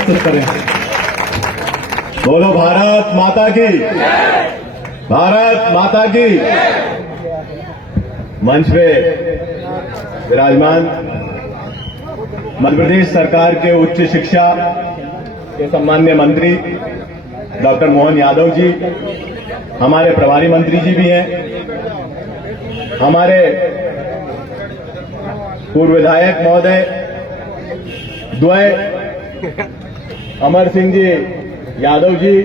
करें। बोलो भारत माता की, भारत माता की। मंच पे विराजमान मध्य प्रदेश सरकार के उच्च शिक्षा के सम्माननीय मंत्री डॉक्टर मोहन यादव जी, हमारे प्रभारी मंत्री जी भी हैं, हमारे पूर्व विधायक महोदय द्वय अमर सिंह जी यादव जी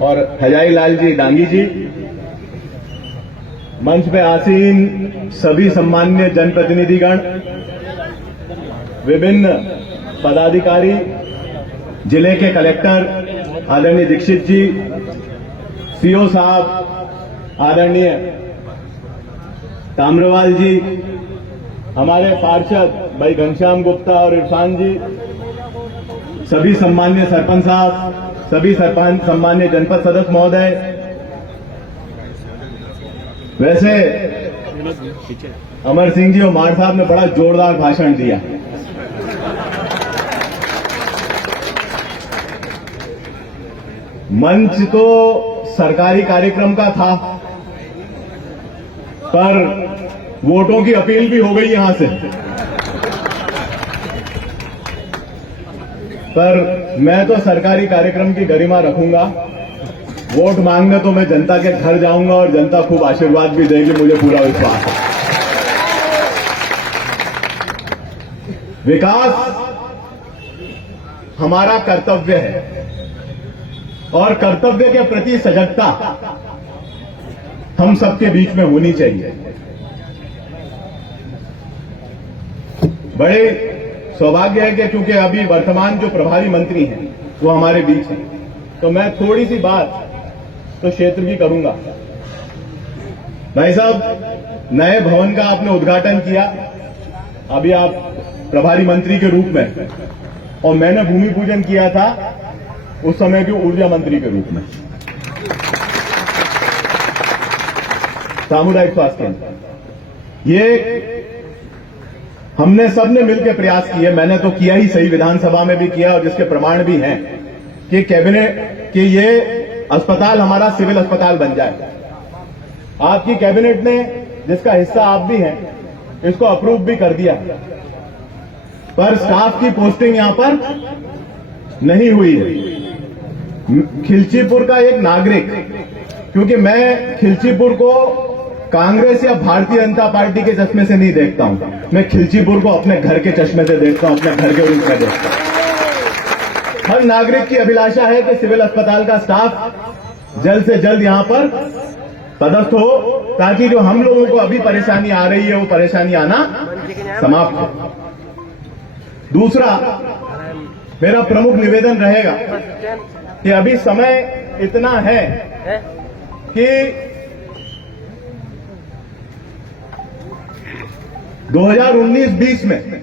और हजारी लाल जी डांगी जी, मंच पे आसीन सभी सम्मान्य जनप्रतिनिधिगण, विभिन्न पदाधिकारी, जिले के कलेक्टर आदरणीय दीक्षित जी, सीओ साहब आदरणीय ताम्रवाल जी, हमारे पार्षद भाई घनश्याम गुप्ता और इरफान जी, सभी सम्मान्य सरपंच साहब, सभी सरपंच सम्मान्य जनपद सदस्य महोदय। वैसे अमर सिंह जी और मार साहब ने बड़ा जोरदार भाषण दिया। मंच तो सरकारी कार्यक्रम का था, पर वोटों की अपील भी हो गई यहां से। पर मैं तो सरकारी कार्यक्रम की गरिमा रखूंगा। वोट मांगने तो मैं जनता के घर जाऊंगा और जनता खूब आशीर्वाद भी देगी, मुझे पूरा विश्वास है। विकास हमारा कर्तव्य है और कर्तव्य के प्रति सजगता हम सबके बीच में होनी चाहिए। बड़े सौभाग्य है कि क्योंकि अभी वर्तमान जो प्रभारी मंत्री हैं वो हमारे बीच हैं, तो मैं थोड़ी सी बात तो क्षेत्र की करूंगा। भाई साहब, नए भवन का आपने उद्घाटन किया, अभी आप प्रभारी मंत्री के रूप में, और मैंने भूमि पूजन किया था उस समय के ऊर्जा मंत्री के रूप में। सामुदायिक स्वास्थ्य केंद्र, ये हमने सबने मिलकर प्रयास किए। मैंने तो किया ही सही, विधानसभा में भी किया और जिसके प्रमाण भी हैं कि कैबिनेट कि ये अस्पताल हमारा सिविल अस्पताल बन जाए। आपकी कैबिनेट ने, जिसका हिस्सा आप भी हैं, इसको अप्रूव भी कर दिया, पर स्टाफ की पोस्टिंग यहां पर नहीं हुई है। खिलचीपुर का एक नागरिक, क्योंकि मैं खिलचीपुर को कांग्रेस या भारतीय जनता पार्टी के चश्मे से नहीं देखता हूं, मैं खिलचीपुर को अपने घर के चश्मे से देखता हूं, अपने घर के रूप में देखता हूं। हर नागरिक की अभिलाषा है कि सिविल अस्पताल का स्टाफ जल्द से जल्द यहां पर पदस्थ हो, ताकि जो हम लोगों को अभी परेशानी आ रही है वो परेशानी आना समाप्त हो। दूसरा मेरा प्रमुख निवेदन रहेगा कि अभी समय इतना है कि 2019-20 में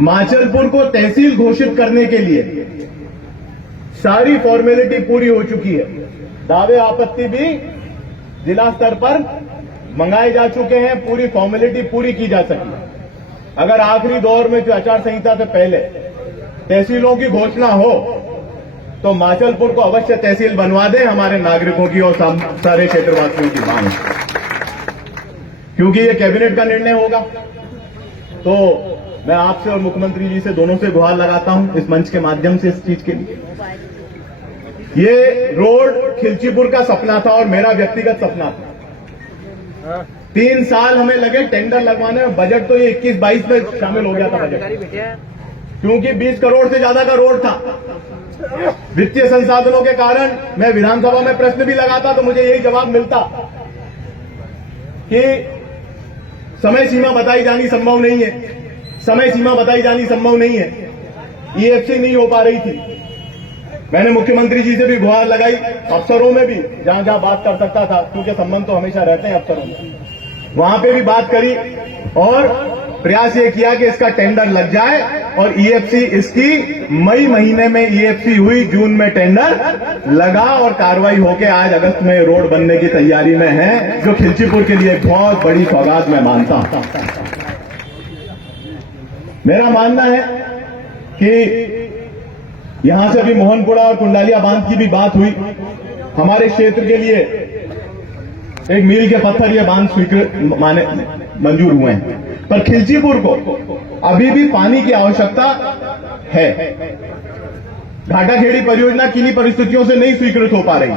माचलपुर को तहसील घोषित करने के लिए सारी फॉर्मेलिटी पूरी हो चुकी है। दावे आपत्ति भी जिला स्तर पर मंगाए जा चुके हैं, पूरी फॉर्मेलिटी पूरी की जा सकी। अगर आखिरी दौर में जो आचार संहिता से पहले तहसीलों की घोषणा हो तो माचलपुर को अवश्य तहसील बनवा दें, हमारे नागरिकों की और सारे क्षेत्रवासियों की मांग, क्योंकि ये कैबिनेट का निर्णय होगा। तो मैं आपसे और मुख्यमंत्री जी से दोनों से गुहार लगाता हूं इस मंच के माध्यम से इस चीज के लिए। ये रोड खिलचीपुर का सपना था और मेरा व्यक्तिगत सपना था। 3 साल हमें लगे टेंडर लगवाने में, बजट तो ये 21-22 में शामिल हो गया था बजट, क्योंकि 20 करोड़ से ज्यादा का रोड था। वित्तीय संसाधनों के कारण मैं विधानसभा में प्रश्न भी लगाता तो मुझे यही जवाब मिलता कि समय सीमा बताई जानी संभव नहीं है, समय सीमा बताई जानी संभव नहीं है, ईएफसी नहीं हो पा रही थी। मैंने मुख्यमंत्री जी से भी गुहार लगाई, अफसरों में भी जहां जहां बात कर सकता था, क्योंकि संबंध तो हमेशा रहते हैं अफसरों में, वहां पे भी बात करी और प्रयास ये किया कि इसका टेंडर लग जाए। और ईएफसी इसकी मई महीने में ईएफसी हुई, जून में टेंडर लगा और कार्रवाई होके आज अगस्त में रोड बनने की तैयारी में है, जो खिलचीपुर के लिए बहुत बड़ी सौगात मैं मानता हूं। मेरा मानना है कि यहां से भी मोहनपुरा और कुंडालिया बांध की भी बात हुई। हमारे क्षेत्र के लिए एक मील के पत्थर ये बांध स्वीकृत मंजूर हुए हैं, पर खिलचीपुर को अभी भी पानी की आवश्यकता है। घाटाखेड़ी परियोजना किन्हीं परिस्थितियों से नहीं स्वीकृत हो पा रही।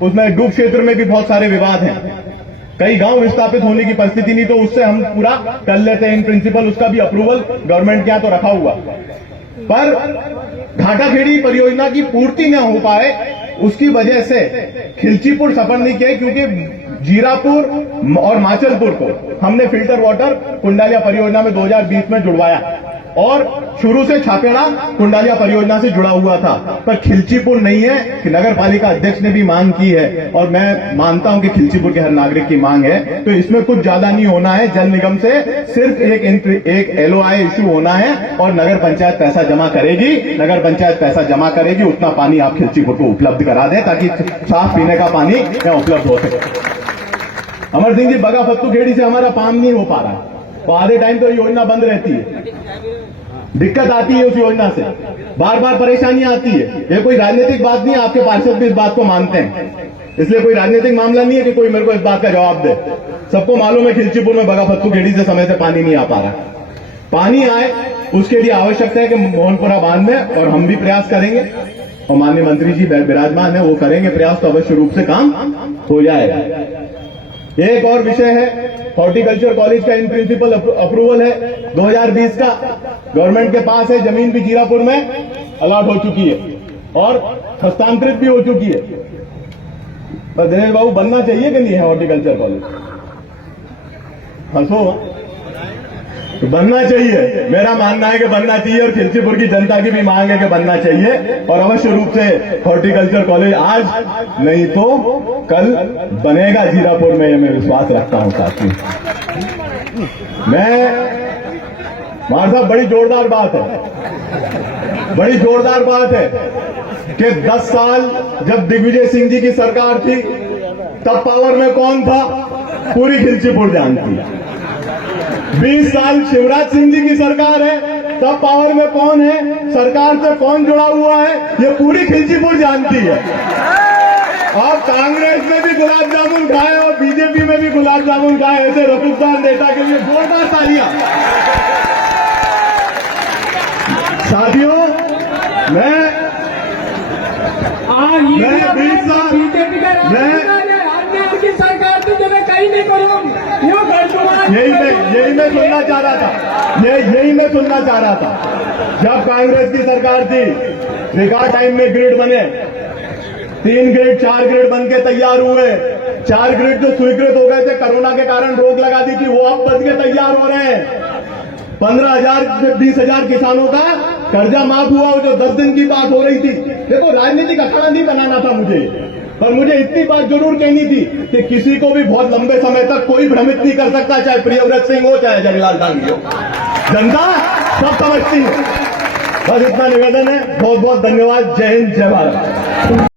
उसमें डूब क्षेत्र में भी बहुत सारे विवाद हैं, कई गांव विस्थापित होने की परिस्थिति नहीं, तो उससे हम पूरा कर लेते हैं इन प्रिंसिपल, उसका भी अप्रूवल गवर्नमेंट के यहां तो रखा हुआ। पर घाटाखेड़ी परियोजना की पूर्ति न हो पाए उसकी वजह से खिलचीपुर सफल नहीं किया, क्योंकि जीरापुर और माचलपुर को हमने फिल्टर वाटर कुंडालिया परियोजना में 2020 में जुड़वाया और शुरू से छापेड़ा कुंडालिया परियोजना से जुड़ा हुआ था, पर खिलचीपुर नहीं है। कि नगर पालिका अध्यक्ष ने भी मांग की है और मैं मानता हूं कि खिलचीपुर के हर नागरिक की मांग है, तो इसमें कुछ ज्यादा नहीं होना है। जल निगम से सिर्फ एक LOI इश्यू होना है और नगर पंचायत पैसा जमा करेगी। नगर पंचायत पैसा जमा करेगी, उतना पानी आप खिलचीपुर को उपलब्ध करा दें ताकि साफ पीने का पानी यहाँ उपलब्ध हो सके। अमर सिंह जी, बगा फत्तू खेड़ी से हमारा काम नहीं हो पा रहा, तो आधे टाइम तो योजना बंद रहती है, दिक्कत आती है उस योजना से, बार बार परेशानियां आती है। ये कोई राजनीतिक बात नहीं है, आपके पार्षद भी इस बात को मानते हैं, इसलिए कोई राजनीतिक मामला नहीं है कि कोई मेरे को इस बात का जवाब दे। सबको मालूम है खिलचीपुर में बगा फत्तू खेड़ी से समय से पानी नहीं आ पा रहा। पानी आए उसके लिए आवश्यकता है कि मोहनपुरा बांध में, और हम भी प्रयास करेंगे और माननीय मंत्री जी विराजमान है, वो करेंगे प्रयास, तो अवश्य रूप से काम हो जाएगा। एक और विषय है, हॉर्टिकल्चर कॉलेज का इन प्रिंसिपल अप्रूवल है 2020 का, गवर्नमेंट के पास है, जमीन भी जीरापुर में अलॉट हो चुकी है और हस्तांतरित भी हो चुकी है। पर दिनेश बाबू, बनना चाहिए कि नहीं है हॉर्टिकल्चर कॉलेज? हंसो, तो बनना चाहिए। मेरा मानना है कि बनना चाहिए और खिलचीपुर की जनता की भी मांग है कि बनना चाहिए, और अवश्य रूप से हॉर्टिकल्चर कॉलेज आज नहीं तो कल बनेगा जीरापुर में, ये मैं विश्वास रखता हूं साथी। मार साहब, बड़ी जोरदार बात है, बड़ी जोरदार बात है कि 10 साल जब दिग्विजय सिंह जी की सरकार थी तब पावर में कौन था? पूरी खिलचीपुर जानती। 20 साल शिवराज सिंह जी की सरकार है, तब पावर में कौन है, सरकार से कौन जुड़ा हुआ है, ये पूरी खिलचीपुर जानती है। और कांग्रेस में भी गुलाब जामुन खाए और बीजेपी में भी गुलाब जामुन खाए, ऐसे रफुकदार नेता के लिए जोरदार तालियां। साथियों, मैं 20 साल की सरकार तो मैं कहीं नहीं करूँ, यही मैं सुनना चाह रहा था, यही मैं सुनना चाह रहा था। जब कांग्रेस की सरकार थी, रिकॉर्ड टाइम में ग्रिड बने, 3 ग्रिड 4 ग्रिड बन के तैयार हुए। 4 ग्रिड जो स्वीकृत हो गए थे, कोरोना के कारण रोक लगा दी थी, वो अब बन के तैयार हो रहे हैं। 15,000 से 20,000 किसानों का कर्जा माफ हुआ, जो 10 दिन की बात हो रही थी। देखो, राजनीतिक अखाड़ा नहीं बनाना था मुझे, पर मुझे इतनी बात जरूर कहनी थी कि किसी को भी बहुत लंबे समय तक कोई भ्रमित नहीं कर सकता, चाहे प्रियव्रत सिंह हो चाहे जगलाल डांगी हो, जनता सब समझती है। बस इतना निवेदन है। बहुत बहुत धन्यवाद। जय हिंद, जय भारत।